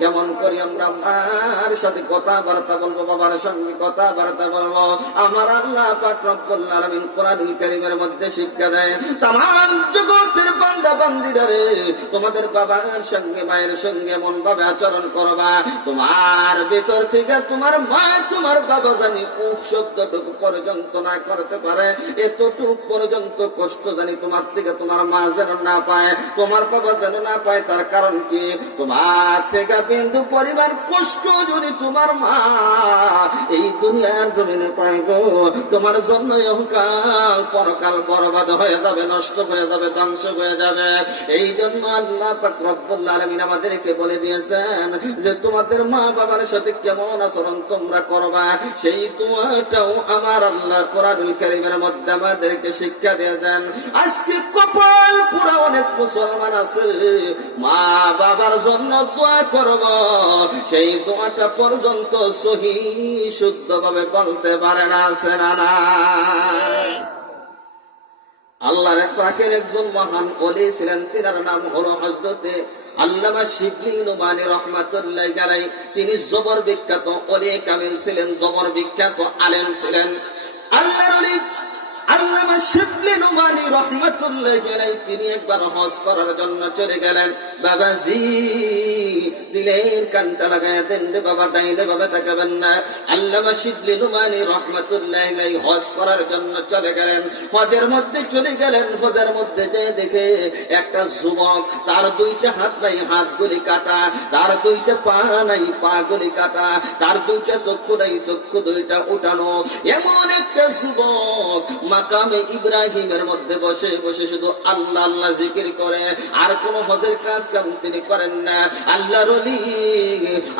কেমন করি আমরা মার সাথে কথাবার্তা বলবো, বাবার সঙ্গে কথাবার্তা বলবো। আমার আল্লাহ পাক রব্বুল আলামিন কোরআনুল কারীমের মধ্যে শিক্ষা দেয়, তামাম জগতের বান্দা বান্দীরা রে, তোমাদের বাবার সঙ্গে মায়ের সঙ্গে এমন ভাবে আচরণ করবা, তোমার ভিতর থেকে তোমার মা তোমার বাবা জানি উফ শব্দটুকু পর্যন্ত না করতে পারে, এতটুকু পর্যন্ত কষ্ট জানি তোমার থেকে তোমার মা যেন না পায়, তোমার বাবা যেন না পায়। তার কারণ কি? তোমার থেকে বিন্দু পরিমাণ কষ্ট যদি তোমার মা এই দুনিয়ার জমিনে পায় গো, তোমার জন্য ইহকাল পরকাল বরবাদ হয়ে যাবে, নষ্ট হয়ে যাবে, ধ্বংস হয়ে যাবে। এই জন্য আল্লাহ পাক রব্বুল আলামিন আমাদেরকে বলে দিয়েছেন যে তোমাদের মা বাবার সাথে কেমন আচরণ তোমরা করবা, সেই দোয়াটাও আমার আল্লাহ কোরআনুল কারীমের মধ্যে আমাদেরকে শিক্ষা দিয়ে দেন। আজকে কপাল পুরা অনেক মুসলমান আছে মা বাবার জন্য দোয়া করব, সেই দোয়াটা পর্যন্ত সহি শুদ্ধ ভাবে বলতে পারে না, আছে না? আল্লাহর পাকের একজন মহান ওলি ছিলেন, তিনার নাম হলো হযরতে আল্লামা শিবলি নুমানী রাহমাতুল্লাহি আলাইহি। তিনি জবর বিখ্যাত ওলি কামিল ছিলেন, জবর বিখ্যাত আলেম ছিলেন। আল্লাহর ওলি আল্লামা শিবলি নুমানী রাহমাতুল্লাহি আলাইহি তিনি একবার হজ করার জন্য চলে গেলেন। বাবাজি দিলের কানটা লাগায় দেন রে বাবা, ডাইনে বাবা তাকাবেন না। আল্লামা শিবলি নুমানী রাহমাতুল্লাহি আলাইহি হজ করার জন্য চলে গেলেন, হজের মধ্যে চলে গেলেন। হজের মধ্যে যে দেখে একটা যুবক, তার দুইটা হাত নাই, হাতগুলি কাটা, তার দুইটা পা নাই, পাগুলি কাটা, তার দুইটা চক্ষু নাই, চক্ষু দুইটা উঠানো। এমন একটা যুবক মাকামে ইব্রাহিমের মধ্যে বসে বসে শুধু আল্লাহ আল্লাহ জিকির করে, আর কোন হজের কাজ কাম তিনি করেন না। আল্লাহর ওলি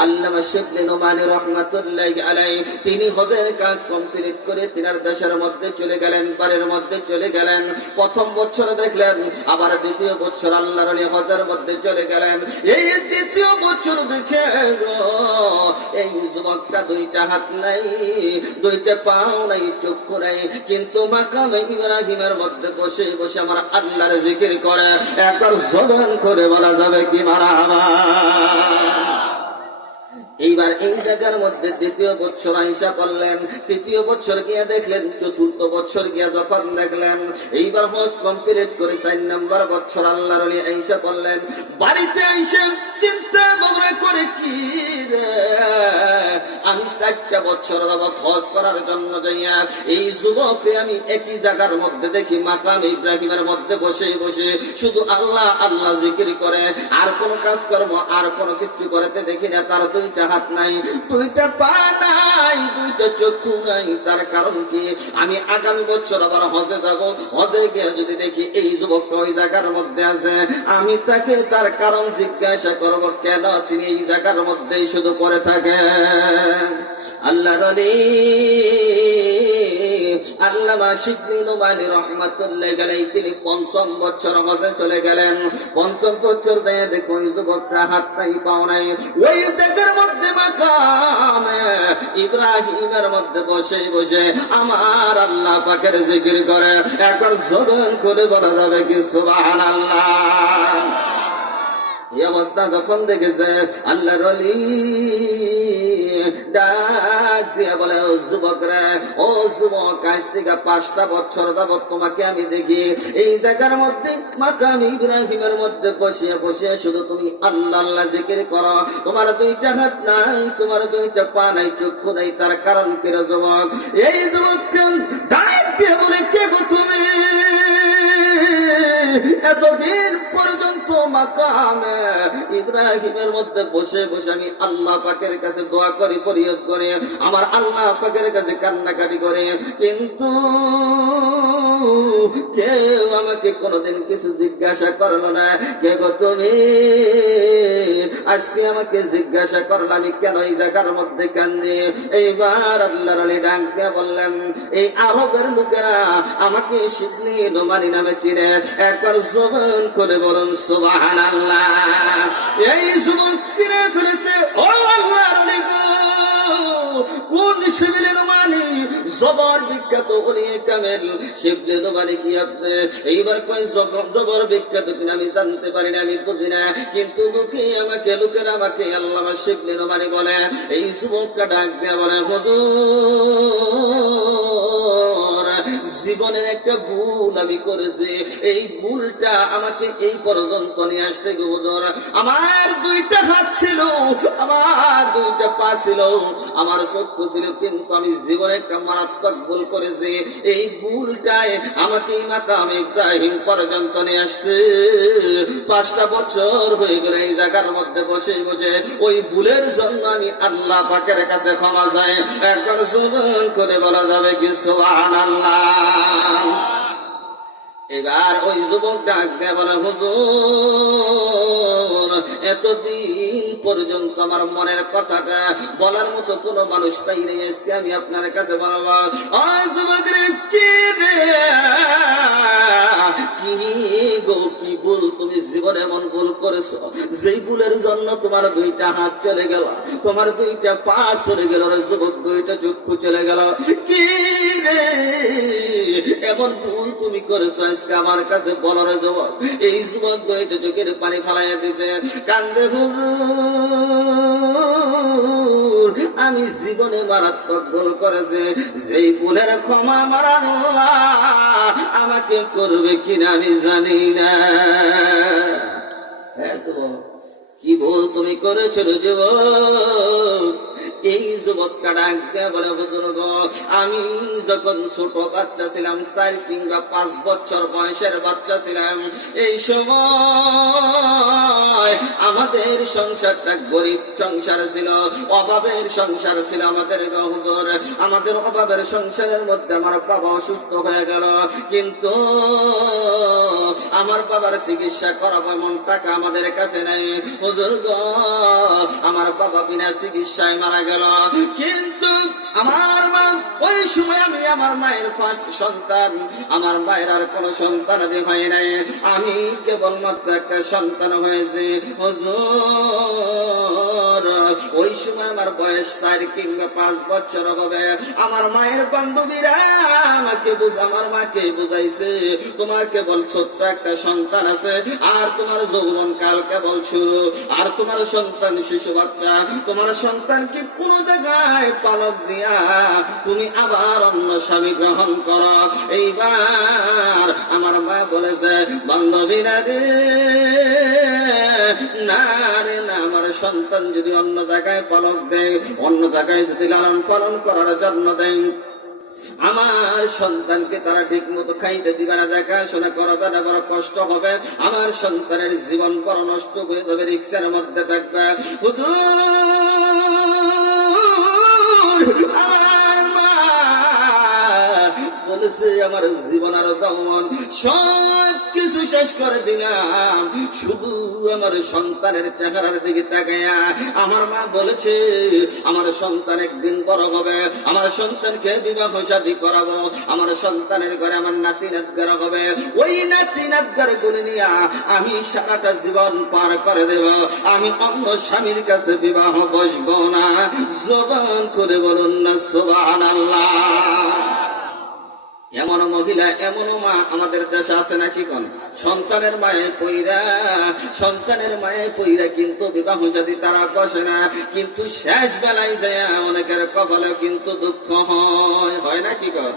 আল্লামা শিবলি নুমানী রাহমাতুল্লাহি আলাইহি তিনি হজের কাজ কমপ্লিট করে তিনার দেশের মধ্যে চলে গেলেন, বাড়ির মধ্যে চলে গেলেন। প্রথম বছর দেখলেন, আবার দ্বিতীয় বছর আল্লাহর ওলি হজের মধ্যে চলে গেলেন। এই দ্বিতীয় বছর দেখে গো এই যুবকটা দুইটা হাত নাই, দুইটা পাও নাই, চক্ষু নাই, কিন্তু মাকামে ইব্রাহিমের মধ্যে বসে বসে আমার আল্লাহর জিকির করে। একবার জবান করে বলা যাবে কি মারহাবা। এইবার এই জায়গার মধ্যে দ্বিতীয় বছর আইসা করলেন, তৃতীয় বছর গিয়ে দেখলেন, চতুর্থ বছর গিয়া যখন দেখলেন এইবার হজ কমপ্লিট করে 4 নম্বর বছর আল্লাহর ওলি আইসা করলেন। বাড়িতে আইসা চিন্তা ভাবনা করে কি রে, আমি 4টা বছর যাবত হজ করার জন্য যাইয়া এই যুবককে আমি একই জায়গার মধ্যে দেখি মাকাম ইব্রাহিমের মধ্যে বসে বসে শুধু আল্লাহ আল্লাহ জিকির করে, আর কোন কাজ কর্ম আর কোন কিছু করতে দেখি না। তার দুইটা হাত নাই, দুইটা পা নাই, দুইটা চক্ষু নাই। তার কারণ কি? আমি আগামী বছর আবার হজে যাব, হজে গিয়ে যদি দেখি এই যুবকটা ওই জায়গার মধ্যে আছে, আমি তাকে তার কারণ জিজ্ঞাসা করব, কেন তিনি এই জায়গার মধ্যেই শুধু পড়ে থাকে। আল্লাহর ওলি আল্লামা শিবলি নুমানী রাহমাতুল্লাহি আলাইহি তিনি 5ম বছর হজে চলে গেলেন। 5ম বছর দিয়ে দেখো ওই যুবকটা হাত নাই, পাও নাই, ওই জায়গার মধ্যে মাকামে ইব্রাহিমের মধ্যে বসে বসে আমার আল্লাহ পাকের জিকির করে। একবার জবান করে বলা যাবে কি সুবহানাল্লাহ। এই অবস্থা যখন দেখেছে আল্লাহর ওলি ডাক দিয়া বলে, ও যুবকরা, ও যুবক, আজ থেকে 5টা বছর যাবত তোমাকে আমি দেখি এই জায়গার মধ্যে মাকাম ইব্রাহিমের মধ্যে বসিয়ে বসিয়ে শুধু তুমি আল্লাহ আল্লাহ জিকির করো। তোমার দুইটা হাত নাই, তোমার দুইটা পা নাই, চক্ষু নাই। তার কারণ কি রে যুবক? এই যুবককে ডাক দিয়ে বলে, কে গো তুমি? এতদিন পর্যন্ত মাকামে ইব্রাহিমের মধ্যে বসে বসে আমি আল্লাহ পাকের কাছে দোয়া করি, ফরিয়াদ করে, আমার আল্লাহ পাকের কাছে কান্নাকাটি করে, কিন্তু কেউ আমাকে কোনোদিন কিছু জিজ্ঞাসা করলো না। কে গো তুমি? আজকে আমাকে জিজ্ঞাসা করলো, আমি কেন এই জায়গার মধ্যে কান্দি? এইবার আল্লাহর ওলি ডাক দিয়ে বললেন, এই আরবের লোকেরা আমাকে শিবলি নুমানী নামে চিনে। একবার জবান করে বলুন সুবহানাল্লাহ। এই যুবক চিনে ফেলেছে, ও আল্লাহর ওলি গো, কোন শিবলি নুমানি? জবর বিখ্যাত ওলিয়ে কামেল শিবলি নুমানি কি আপনি? এইবার কয় জবর বিখ্যাত কিনা আমি জানতে পারি না, আমি বুঝি না, কিন্তু লোকেরা আমাকে আল্লামা শিবলি নুমানি বলে। এই যুবকটা ডাক দিয়ে বলে, হুজুর, জীবনের একটা ভুল আমি করেছি, এই ভুলটা আমাকে এই পর্যন্ত নিয়ে আসতে গো হুজুর। আমার দুইটা হাত ছিল, আমার দুইটা পা ছিল, আমার চক্ষু ছিল, কিন্তু আমি জীবনে একটা মারাত্মক ভুল করেছি। এই ভুলটাই আমাকে এই মাকাম ইব্রাহিম পর্যন্ত নিয়ে আসতে 5টা বছর হয়ে গেল। এই জায়গার মধ্যে বসে বসে ওই ভুলের জন্য আমি আল্লাহ পাকের কাছে ক্ষমা চাই। একবার জবান করে বলা যাবে কি সুবহানাল্লাহ? এবার ওই যুবক ডাক দেয় বলে, হুজুর, এতদিন পর্যন্ত আমার মনের কথাটা বলার মতো কোনো মানুষ পাই নাই, আজকে আমি আপনার কাছে বলবো। ওই যুবক রে, কি রে, কি গো, কি ভুল তুমি জীবনে এমন ভুল করেছো, যেই ভুলের জন্য তোমার দুইটা হাত চলে গেল, তোমার দুইটা পা চলে গেল, রে যুবক, দুইটা চক্ষু চলে গেল, কি রে এমন ভুল তুমি করেছো, আজকে আমার কাছে বলো রে যুবক। এই যুবক দুইটা চোখের পানি ফালাইয়া দিতে কান্দে, হুজুর, আমি জীবনে মারাত্মক ভুল করেছে, যেই ভুলের ক্ষমা আমার আল্লাহ আমাকে করবে কিনা আমি জানি না। হ্যাঁ যুবক, কি ভুল তুমি করেছো রে যুবক? এই যুবকটা ডাক দেয়া বলে, হুজুর গো, আমি যখন ছোট বাচ্চা ছিলাম, 4 কিংবা 5 বছর বয়সের বাচ্চা ছিলাম, এই সময় আমাদের সংসারটা গরিব সংসার ছিল, অভাবের সংসার ছিল আমাদের গো হুজুর। আমাদের অভাবের সংসারের মধ্যে আমার বাবা অসুস্থ হয়ে গেল, কিন্তু আমার বাবার চিকিৎসা করাবো এমন টাকা আমাদের কাছে নাই হুজুর গো। আমার বাবা বিনা চিকিৎসায় মারা গেল, কিন্তু আমার মা, ওই সময় আমি আমার মায়ের ফার্স্ট সন্তান, আমার মায়ের আর কোনো সন্তান হয় নাই, আমি কেবলমাত্র একটা সন্তান হয়েছে হুজুর। ওই সময় আমার বয়স 4 কিংবা 5 বছর হবে। আমার মায়ের বান্ধবীরা আমার মাকে বুঝাইছে, তোমার কেবল ছোট্ট একটা সন্তান আছে, আর তোমার যৌবন কাল কেবল শুরু, আর তোমার সন্তান শিশু বাচ্চা, তোমার সন্তানকে কোন জায়গায় পালক দিয়া তুমি আবার অন্য স্বামী গ্রহণ করো। এইবার আমার মা বলেছে, বান্ধবীরা রে, না রে না, আমার সন্তান যদি অন্য জায়গায় পালক দেয়, অন্য জায়গায় যদি লালন পালন করার জন্য দেয়, আমার সন্তানকে তারা ঠিক মতো খাইতে দিবে না, দেখাশোনা করাবে না, বড় কষ্ট হবে, আমার সন্তানের জীবন বড় নষ্ট হয়ে যাবে, রিক্সার মধ্যে থাকবে। হুজুর, আমার মা বলেছে, আমার জীবন আর দমন সব কিছু শেষ করে দিলাম, শুধু আমার সন্তানের চেহারার দিকে তাকাইয়া আমার মা বলেছে, আমার সন্তান একদিন বড় হবে, আমার সন্তানকে বিবাহ শাদী করাবো, আমার সন্তানের ঘরে আমার নাতি নাতগার হবে, ওই নাতি নাতগার গুলি নিয়ে আমি সারাটা জীবন পার করে দেব, আমি অন্য স্বামীর কাছে বিবাহ বসবো না। জবান করে বলুন না সুবহানাল্লাহ। এমন মহিলা, এমন মা আমাদের দেশে আছে নাকি? কোন সন্তানের মায়ের পইরা কিন্তু বিবাহ যদি তারা বসে না, কিন্তু শেষ বেলায় যায় অনেকের কপালে কিন্তু দুঃখ হয় নাকি? কোন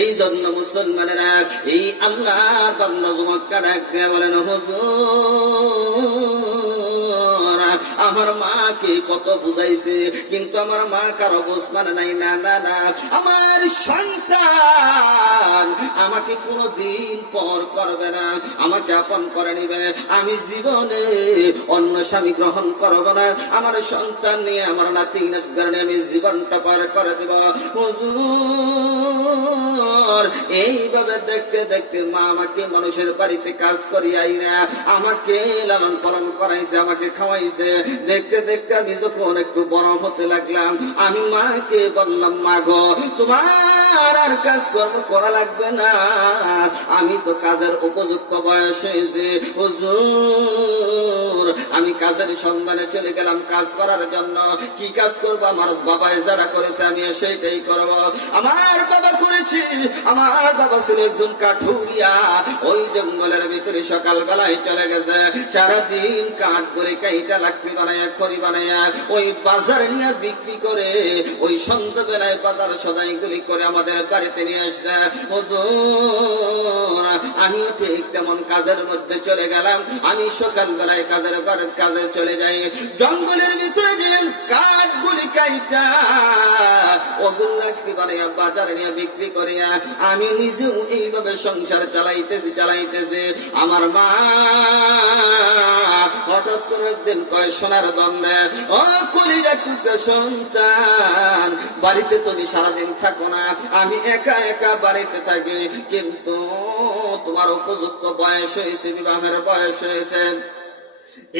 এই জন্য মুসলমানেরা এই আল্লাহর বান্দা যুবককে ডাক দিয়ে বলেন, হুজুর, আমার মাকে কত বুঝাইছে, কিন্তু আমার মা কারো বুঝ মানে নাই। না না না, আমার সন্তান আমাকে কোনদিন পর করবে না, আমাকে আপন করে নিবে, আমি জীবনে অন্য স্বামী গ্রহণ করব না, আমার সন্তান নিয়ে, আমার নাতি নাতগার নিয়ে আমি জীবনটা পার করে দেব। হুজুর, এইভাবে দেখতে দেখতে মা আমাকে মানুষের বাড়িতে কাজ করিয়াই না, আমাকে লালন পালন করাইছে, আমাকে খাওয়াইছে, গেছে। দেখতে দেখতে আমি যখন একটু বড় হতে লাগলাম, আমি মাকে বললাম, মা গো, তোমার আর কাজকর্ম করা লাগবে না, আমি তো কাজের উপযুক্ত বয়স হয়েছে। হুজুর, আমি কাজের সন্ধানে চলে গেলাম কাজ করার জন্য। কি কাজ করবো? আমার বাবা যারা করেছে আমি সেইটাই করব। আমার বাবা করেছে, আমার বাবা ছিল একজন কাঠুরিয়া। ওই জঙ্গলের ভিতরে সকাল বেলায় চলে গেছে, সারাদিন কাঠ করে কাইটা লাকড়ি বানাইয়া খড়ি বানাইয়া ওই বাজারে নিয়ে বিক্রি করে, ওই সন্ধ্যাবেলায় বাজার সদাই গুলি করে আমাদের বাড়িতে নিয়ে আসছে। হুজুর, আমিও ঠিক তেমন কাজের মধ্যে চলে গেলাম। আমি সকাল বেলায় কাজে চলে যাই, জঙ্গলের ভিতরে গিয়ে কাঠ গুলি কাইটা ওগুলো লাকড়ি বানাইয়া বাজারে নিয়ে বিক্রি করিয়া আমি নিজেও এইভাবে সংসার চালাইতেছি। আমার মা হঠাৎ করে একদিন কয়, সোনার দণ্ডে, ও কলিজা টুকরা সন্তান, বাড়িতে তুমি সারাদিন থাকো না, আমি একা একা বাড়িতে থাকি, কিন্তু তোমার উপযুক্ত বয়স হয়েছে, বিবাহের বয়স হয়েছে,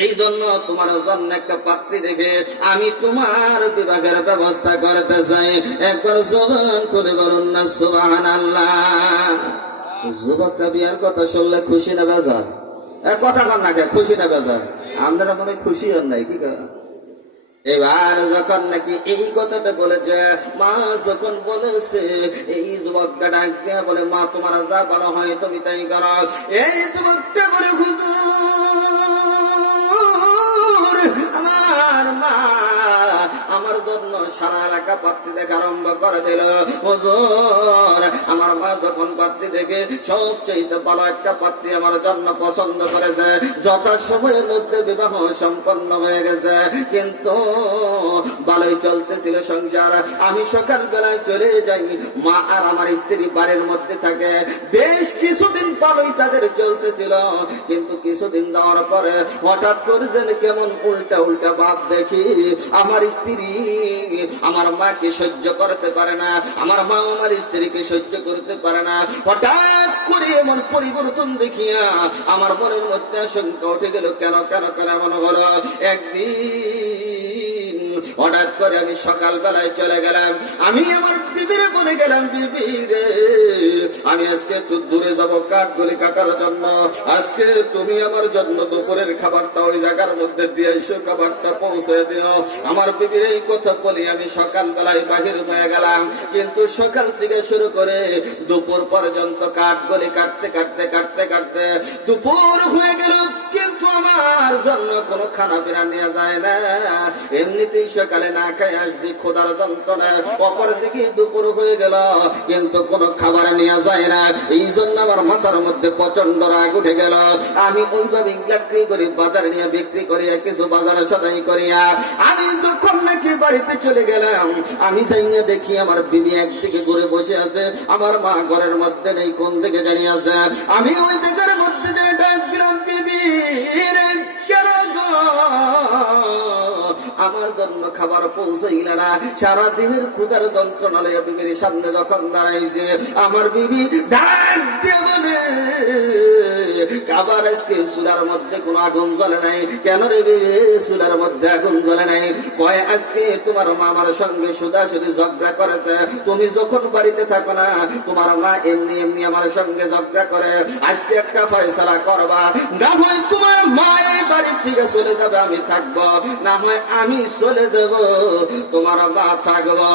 এই জন্য তোমার জন্য একটা পাত্রী দেখে আমি তোমার বিবাহের ব্যবস্থা করতে চাই। একবার জবান করে বলুন না সুবহানাল্লাহ। যুবকরা বিয়ার কথা শুনলে খুশি না বেজার? কথা কর না, খুশি না বেজার? আপনারা মনে খুশি হন নাই কি? এবার যখন নাকি এই কথাটা বলেছে, মা যখন বলেছে, এই যুবকটা ডাক দিয়া বলে, মা তোমার যা বলা হয় তুমি তাই করো। এই যুবকটা বলে, হুজুর, আমার মা আমার জন্য সারা এলাকা পাত্রী দেখা আরম্ভ করে দিল। হুজুর, আমার মা যখন পাত্রী দেখে সবচেয়ে ভালো একটা পাত্রী আমার জন্য পছন্দ করেছে, যথাসময়ের মধ্যে বিবাহ সম্পন্ন হয়ে গেছে। কিন্তু ভালোই চলতেছিল সংসার। আমি সকাল বেলায় চলে যাই, মা আর আমার স্ত্রী বাড়ির মধ্যে থাকে। বেশ কিছুদিন ভালোই তাদের চলতেছিল, কিন্তু কিছুদিন যাওয়ার পরে হঠাৎ করে যেন কেমন উল্টা উল্টা ভাব দেখি। আমার স্ত্রী আমার মাকে সহ্য করতে পারে না, আমার মা আমার স্ত্রীকে সহ্য করতে পারে না। হঠাৎ করে এমন পরিবর্তন দেখিয়া আমার মনের মধ্যে আশঙ্কা উঠে গেল, কেন কেন কেন এমন হলো। একদিন হঠাৎ করে আমি সকাল বেলায় চলে গেলাম, আমি আমার বিবিরে বলে গেলাম, বিবি রে, আমি আজকে একটু দূরে যাবো কাঠগুলি কাটার জন্য, আজকে তুমি আমার জন্য দুপুরের খাবারটা ওই জায়গার মধ্যে দিয়ে এসো, খাবারটা পৌঁছে দিও। আমার বিবির এই কথা বলি আমি সকাল বেলায় বাহির হয়ে গেলাম, কিন্তু সকাল থেকে শুরু করে দুপুর পর্যন্ত কাঠগুলি কাটতে কাটতে কাটতে কাটতে দুপুর হয়ে গেল, কিন্তু আমার জন্য কোনো খানা পিনা নেওয়া যায় না। এমনিতেই সকালে না খাই আসছি খোদার যন্ত্রণা, অপর দিকে দুপুর হয়ে গেল, কিন্তু কোনো খাবার নেওয়া যায় না। এই জন্য আমার মাথার মধ্যে প্রচন্ড রাগ উঠে গেল। আমি ওইভাবে বিক্রি করি, বাজারে নিয়ে বিক্রি করিয়া কিছু বাজারে সদাই করিয়া আমি যখন নাকি বাড়িতে চলে গেলাম, আমি যাই না দেখি আমার বিবি একদিকে ঘুরে বসে আছে, আমার মা ঘরের মধ্যে নেই, কোন দিকে জানিয়ে আছে। আমি ওই দিকের মধ্যে ডাক দিলাম, বিবি রে, কেন গো আমার জন্য খাবার পৌঁছাইল না? সারাদিনের ক্ষুধার যন্ত্রণা লইয়া বিবির সামনে যখন দাঁড়াইছে, আমার বিবি ডাক দিয়ে বলে, খাবার আজকে চুলার মধ্যে কোনো আগুন জ্বলে নাই। কেন রে বিবি চুলার মধ্যে আগুন জ্বলে নাই? কয়, আজকে তোমার মা আমার সঙ্গে সোজাসুজি ঝগড়া করেছে, তুমি যখন বাড়িতে থাকো না তোমার মা এমনি এমনি আমার সঙ্গে ঝগড়া করে, আজকে একটা ফয়সালা করবা, না হয় তোমার মা এই বাড়ি থেকে চলে যাবে, আমি থাকবো, না হয় আমি চলে দেব, তোমার মা থাকবো।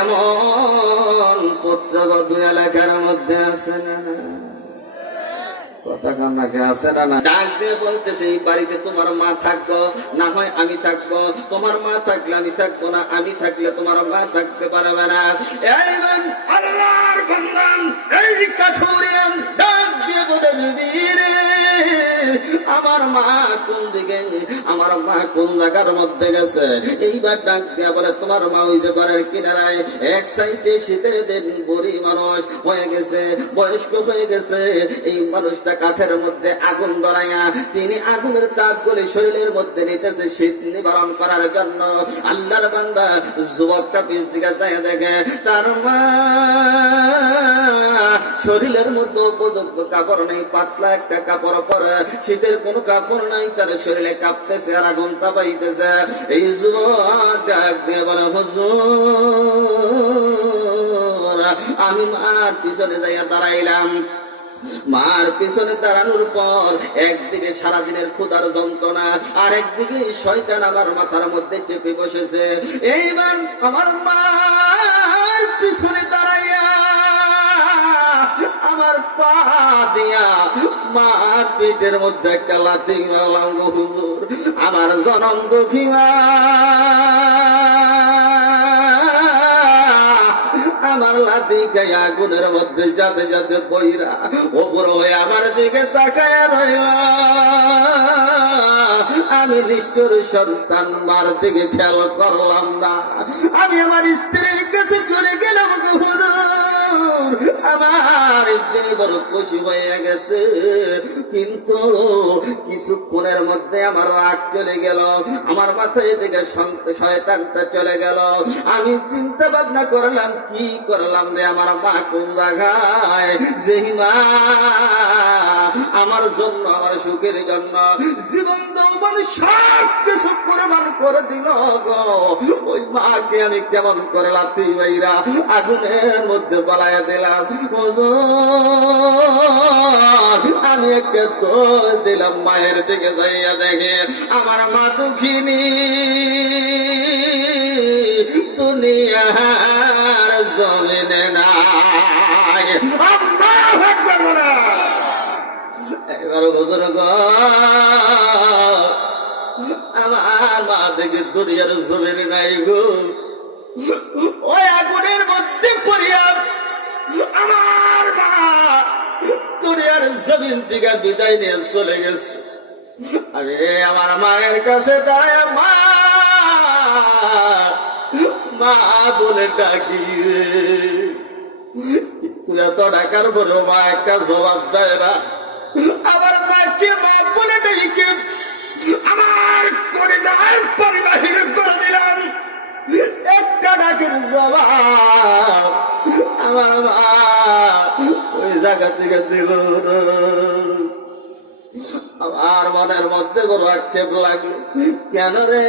এমন পুত্রবধূ এলাকার মধ্যে আছে না? কথা কান্নাকে আছে না? ডাক দিয়ে বলতেছে, এই বাড়িতে তোমার মা থাকবো, না হয় আমি থাকবো, তোমার মা থাকলে আমি থাকবো না, আমি থাকলে তোমার মা থাকতে পারবে না। এইবার আল্লাহর বান্দান এই কাঠুরিয়ান ডাক দিয়ে বলে, বিবি রে, আমার মা কোন দিকে, আমার মা কোন জায়গার মধ্যে গেছে? এইবার ডাক দিয়া বলে, তোমার মা ওই যে ঘরের কিনারায় এক সাইডে শীতের দিন বুড়ি মানুষ হয়ে গেছে, বয়স্ক হয়ে গেছে, এই মানুষটা কাঠের মধ্যে আগুন ধরাইয়া তিনি আগুনের তাপ গলে শরীরের মধ্যে নিতেছে শীত নিবারণ করার জন্য। আল্লাহর বান্দা যুবকটা পিছ দিকে যায় দেখে তার মা শরীরের মধ্যে উপযুক্ত কাপড় নেই, পাতলা একটা কাপড় পরে, শীতের কোনো কাপড় নাই, তার শরীরে কাঁপতেছে আর আগুন তাপাইতেছে। এই যুবক ডাক দিয়ে বলে হুজুর আমি মার পিছনে যাইয়া দাঁড়াইলাম। মার পিছনে দাঁড়ানোর পর একদিকে সারাদিনের ক্ষুধার যন্ত্রণা আর একদিকে শয়তান আমার মাথার মধ্যে চেপে বসেছে। এইবার আমার মার পিছনে দাঁড়াইয়া আমার পা দিয়া মার পিঠের মধ্যে একটা লাথি মারলাম গো হুজুর। আমার জনম দুঃখী মা আমার লাথি গায়ে আগুনের মধ্যে যাতে যাতে বইরা ওপর হয়ে আমার দিকে তাকায় রইল। আমি নিষ্ঠুর সন্তান মার দিকে খেয়াল করলাম না। আমি আমার স্ত্রীর কাছে চলে গেলাম গো হুজুর। আমার স্ত্রী বড় খুশি হয়ে গেছে, কিন্তু কিছুক্ষণের মধ্যে আমার রাগ চলে গেল, আমার মাথায় থেকে শয়তানটা চলে গেল। আমি চিন্তা ভাবনা করলাম কি করলাম রে, আমার মা কোন জায়গায়, যেই মা আমার জন্য আমার সুখের জন্য জীবন যৌবন সব কিছু কোরবান করে দিল গো, ওই মাকে আমি কেমন করে লাথি মাইরা আগুনের মধ্যে পালাইয়া দিলাম। আমি একটা দোষ দিলাম, মায়ের দিকে যাইয়া দেখে আমার মা দুঃখিনী দুনিয়ার জমিনে নাই। আল্লাহু আকবার। এবার বুজুর্গ আমার মা দেখে দুনিয়ার জমিনে নাই গো, ওই আগুনের মধ্যে পড়িয়া আমার মা দুনিয়ার জমিন থেকে বিদায় নিয়ে চলে গেছে। আমি আমার মায়ের কাছে দাঁড়ায় মা মা বলে ডাকি, তুই এত ডাকার পরে মা একটা জবাব দেয় না। আমার মাকে মা বলে ডাকি আমার কলিজার পানি বাহির করে দিলাম, একটা ডাকের জবাব আমার মা ওই জায়গা থেকে দিল। আমার মনের মধ্যে বড় আক্ষেপ লাগলো, কেন রে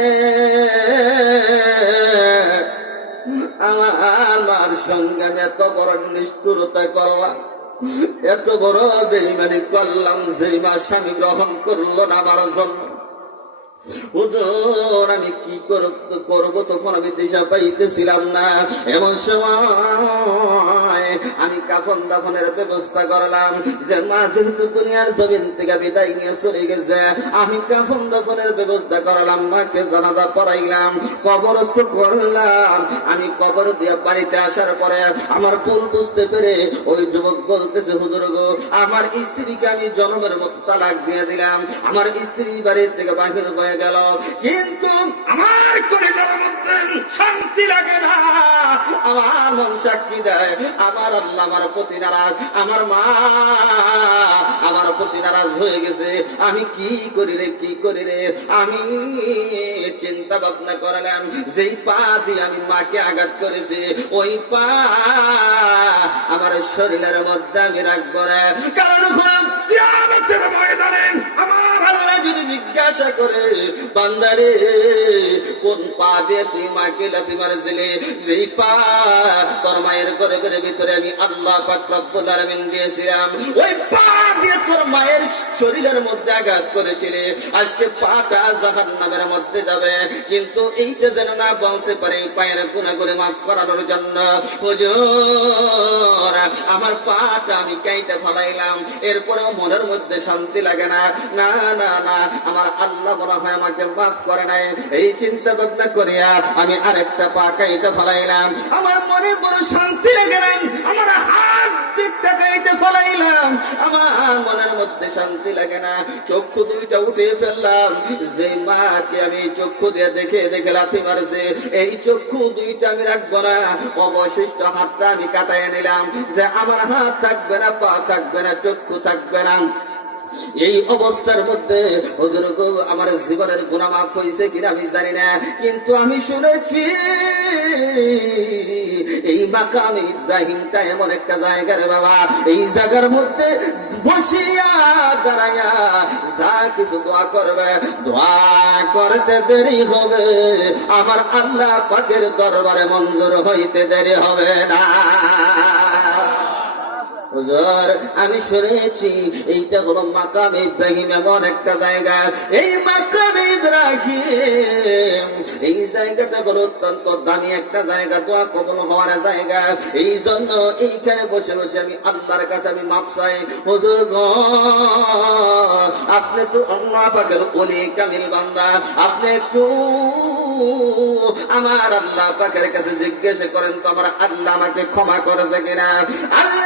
আমার মার সঙ্গে আমি এত বড় নিষ্ঠুরতা করলাম, এত বড় বেঈমানি করলাম, যেই মা স্বামী গ্রহণ করলো না আমার জন্য। হুজুর আমি কি করব তখন আমি দিশা পাইতেছিলাম না। এমন সময় আমি কাফন দাফনের ব্যবস্থা করলাম, যে মা যেহেতু দুনিয়ার জমিন থেকে বিদায় নিয়ে চলে গেছে, আমি কাফন দাফনের ব্যবস্থা করলাম, মাকে জানাজা পড়াইলাম, কবরস্থ করলাম। আমি কবর দিয়ে বাড়িতে আসার পরে আমার ভুল বুঝতে পেরে ওই যুবক বলতেছে হুজুর গো আমার স্ত্রীকে আমি জন্মের মতো তালাক দিয়ে দিলাম, আমার স্ত্রী বাড়ির থেকে বাহির হয়ে গেল, কিন্তু আমার কলিজার মধ্যে শান্তি লাগে না। আমার মন সাক্ষী দেয় আমার আল্লাহ আমার প্রতি নারাজ, আমার মা আমার প্রতি নারাজ হয়ে গেছে। আমি কি করি রে, কি করি রে। আমি চিন্তা ভাবনা করলাম, যেই পা দিয়ে আমি মাকে আঘাত করেছি ওই পা আমার শরীরের মধ্যে আমি রাখবো না, কারণ কিয়ামতের ময়দানে আমার আল্লাহ যদি জিজ্ঞাসা করে বান্দারে কোন পা দিয়ে তুই মাকে লাথি মারছিলি, যেই পা তোর মায়ের ঘরের ভিতরে আমি আল্লাহ পাক রব্বুল আলামিন দিয়েছিলাম, ওই পা দিয়ে তোর মায়ের শরীরের মধ্যে আঘাত করেছিলি, আজকে পাটা জাহান্নামের মধ্যে যাবে, কিন্তু এইটা যেন না বলতে পারে পায়ের গুনাহ করে মাফ করানোর জন্য হুজুর আমার পাটা আমি কাইটা ফলাইলাম, এরপরেও মনের মধ্যে শান্তি লাগে না। না না না, আমার আল্লাহ মনে হয় আমাকে মাফ করে নাই। এই চিন্তা ভাবনা করিয়া আমি আরেকটা পা কাইটা ফলাইলাম, আমার মনে বড় শান্তি লাগে না। আমার হাত দিকটা কাইটা ফলাইলাম, আমার মনের মধ্যে শান্তি লাগে না। চক্ষু দুইটা উঠে ফেললাম, যে মাকে আমি চক্ষু দিয়ে দেখে দেখে লাথি মারছে এই চক্ষু দুইটা আমি রাখবো না, অবশিষ্ট হাতটা আমি কাটাইয়া নিলাম, যে আমার হাত থাকবে না, পা থাকবে না, চক্ষু থাকবে না। এই অবস্থার মধ্যে হুজুর গো আমার জীবনের গুনাহ মাফ হয়েছে কিনা আমি জানি না, কিন্তু আমি শুনেছি এই মাকাম ইব্রাহিমটা এমন একটা জায়গা রে বাবা, এই জায়গার মধ্যে বসিয়া দাঁড়াইয়া যা কিছু দোয়া করবে, দোয়া করতে দেরি হবে, আমার আল্লাহ পাকের দরবারে মঞ্জুর হইতে দেরি হবে না। হুজুর আমি শুনেছি এইটা হলো মাকাম ইব্রাহিম, এমন একটা জায়গা, এই মাকাম ইব্রাহিম এই জায়গাটা হলো অত্যন্ত দামি একটা জায়গা, দোয়া কবুল হওয়ার জায়গা। এই জন্য এইখানে বসে বসে আমি আল্লাহর কাছে আমি মাপ চাই। হুজুর গো আপনি তো আল্লাহ পাকের ওলি কামিল বান্দা, আপনি একটু আমার আল্লাহ পাকের কাছে জিজ্ঞেস করেন তো আমার আল্লাহ আমাকে ক্ষমা করেছে কিনা। আল্লাহ